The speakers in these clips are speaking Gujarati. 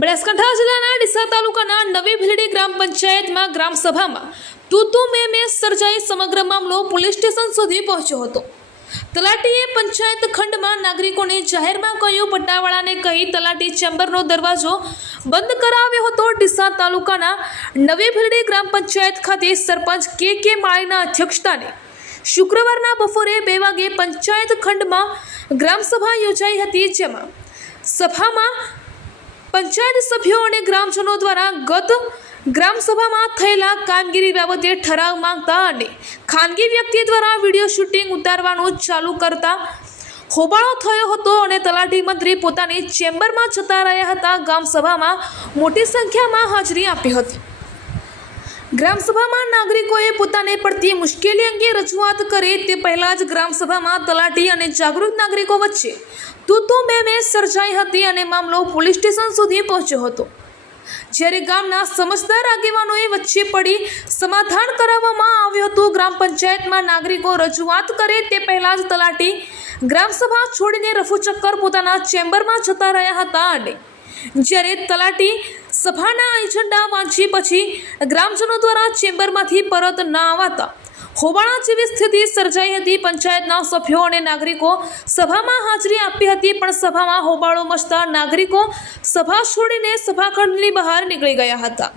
બનાસકાંઠા જિલ્લાના ડીસા તાલુકાના નવી ભીલડી ગ્રામ પંચાયતમાં ગ્રામસભામાં તું મેં સર્જાઈ સમગ્ર મામલો પોલીસ સ્ટેશન સુધી પહોંચ્યો હતો। તલાટીએ પંચાયત ખંડમાં નાગરિકોને જાહેરમાં કહ્યું પટ્ટાવાળાને કહી તલાટી ચેમ્બરનો દરવાજો બંધ કરાવ્યો હતો। ડીસા તાલુકાના નવી ભીલડી ગ્રામ પંચાયત ખાતે સરપંચ કે માળીના અધ્યક્ષસ્થાને શુક્રવારના બપોરે 2 વાગે પંચાયત ખંડમાં ગ્રામસભા યોજાઈ હતી, જેમાં સભામાં પંચાયત સભ્યો અને ગ્રામજનો દ્વારા ગત ગ્રામસભામાં થયેલા કામગીરી બાબતે ઠરાવ માંગતા અને ખાનગી વ્યક્તિ દ્વારા વિડીયો શૂટિંગ ઉતારવાનું ચાલુ કરતા હોબાળો થયો હતો અને તલાટી મંત્રી પોતાની ચેમ્બરમાં જતા રહ્યા હતા। ગ્રામસભામાં મોટી સંખ્યામાં હાજરી આપી હતી। ગ્રામસભામાં નાગરિકોએ પોતાને પડતી મુશ્કેલી અંગે રજૂઆત કરે તે પહેલા જ ગ્રામસભામાં તલાટી અને જાગૃત નાગરિકો વચ્ચે તું મેં સર્જાઈ હતી અને મામલો પોલીસ સ્ટેશન સુધી પહોંચ્યો હતો, જ્યારે ગામના સમજદાર આગેવાનોએ વચ્ચે પડી સમાધાન કરાવવામાં આવ્યું હતું। ગ્રામ પંચાયતમાં નાગરિકો રજૂઆત કરે તે પહેલા જ તલાટી ગ્રામસભા છોડીને રફુચક્કર પોતાના ચેમ્બરમાં જતા રહ્યા હતા અને જ્યારે તલાટી સભાના એજન્ડા વાંચી પછી ગ્રામજનો દ્વારા ચેમ્બરમાંથી પરત ન આવતા હોબાળા જેવી સ્થિતિ સર્જાઈ હતી। પંચાયતના સભ્યો અને નાગરિકો સભામાં હાજરી આપી હતી, પણ સભામાં હોબાળો મચતા નાગરિકો સભા છોડીને સભાખંડની બહાર નીકળી ગયા હતા।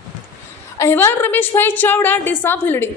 અહેવાલ રમેશભાઈ ચાવડા, ડીસા ભીલડી।